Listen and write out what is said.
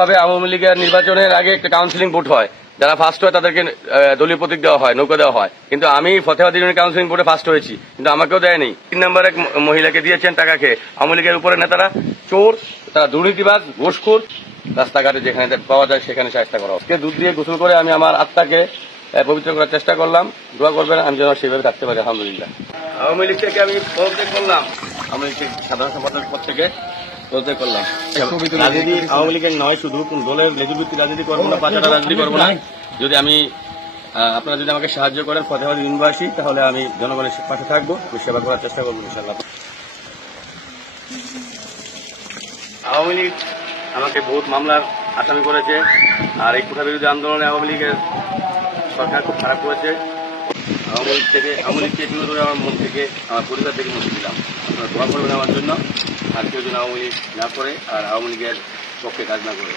ভাবে আওয়ামী লীগের নির্বাচনের আগে একটা কাউন্সিলিং বোর্ড হয়, যারা ফার্স্ট হয় তাদেরকে দলীয় প্রতীক দেওয়া হয়, নৌকা দেওয়া হয়। কিন্তু আমি ফতেহাবাদ ইউনিয়ন কাউন্সিলিং বোর্ডে ফার্স্ট হয়েছি, কিন্তু আমাকেও দেয়নি। 3 নম্বর এক মহিলাকে দিয়েছেন টাকা খেয়ে। আওয়ামী লীগের উপরে নেতারা চোর, তারা দুর্নীতিবাজ, ঘুষখোর, রাস্তাঘাটে যেখানে পাওয়া যায় সেখানে চেষ্টা করা। আজকে দুধ দিয়ে গোসল করে আমি আমার আত্মাকে পবিত্র করার চেষ্টা করলাম। দোয়া করবেন আমি যেন সেভাবে থাকতে পারি। আলহামদুলিল্লাহ। আওয়ামী লীগ থেকে আমি পদত্যাগ করলাম, আওয়ামী লীগ সাধারণ সম্পাদক পদ থেকে পদত্যাগ করলাম। রাজনীতি আওয়ামী লীগের নয়, শুধু কোন দলের লেজুভিত্তিক রাজনীতি করবো না, পাঁচাটা রাজনীতি করবো না। যদি আমি আপনারা যদি আমাকে সাহায্য করেন ফতেহাবাদ ইউনিভার্সিটি, তাহলে আমি জনগণের পাশে থাকবো, সেবা করার চেষ্টা করবো ইনশাআল্লাহ। আওয়ামী লীগ আমাকে বহুত মামলার আসামি করেছে, আর এই কোটা বিরোধী আন্দোলনে আওয়ামী লীগের সরকার খুব খারাপ করেছে। আওয়ামী লীগকে তুলে ধরে আমার মন থেকে, আমার পরিবার থেকে মুক্তি দিলাম। আপনারা দোয়া করবেন আমার জন্য, আর কেউ যেন আওয়ামী লীগ না করে আর আওয়ামী লীগের পক্ষে কাজ না করে।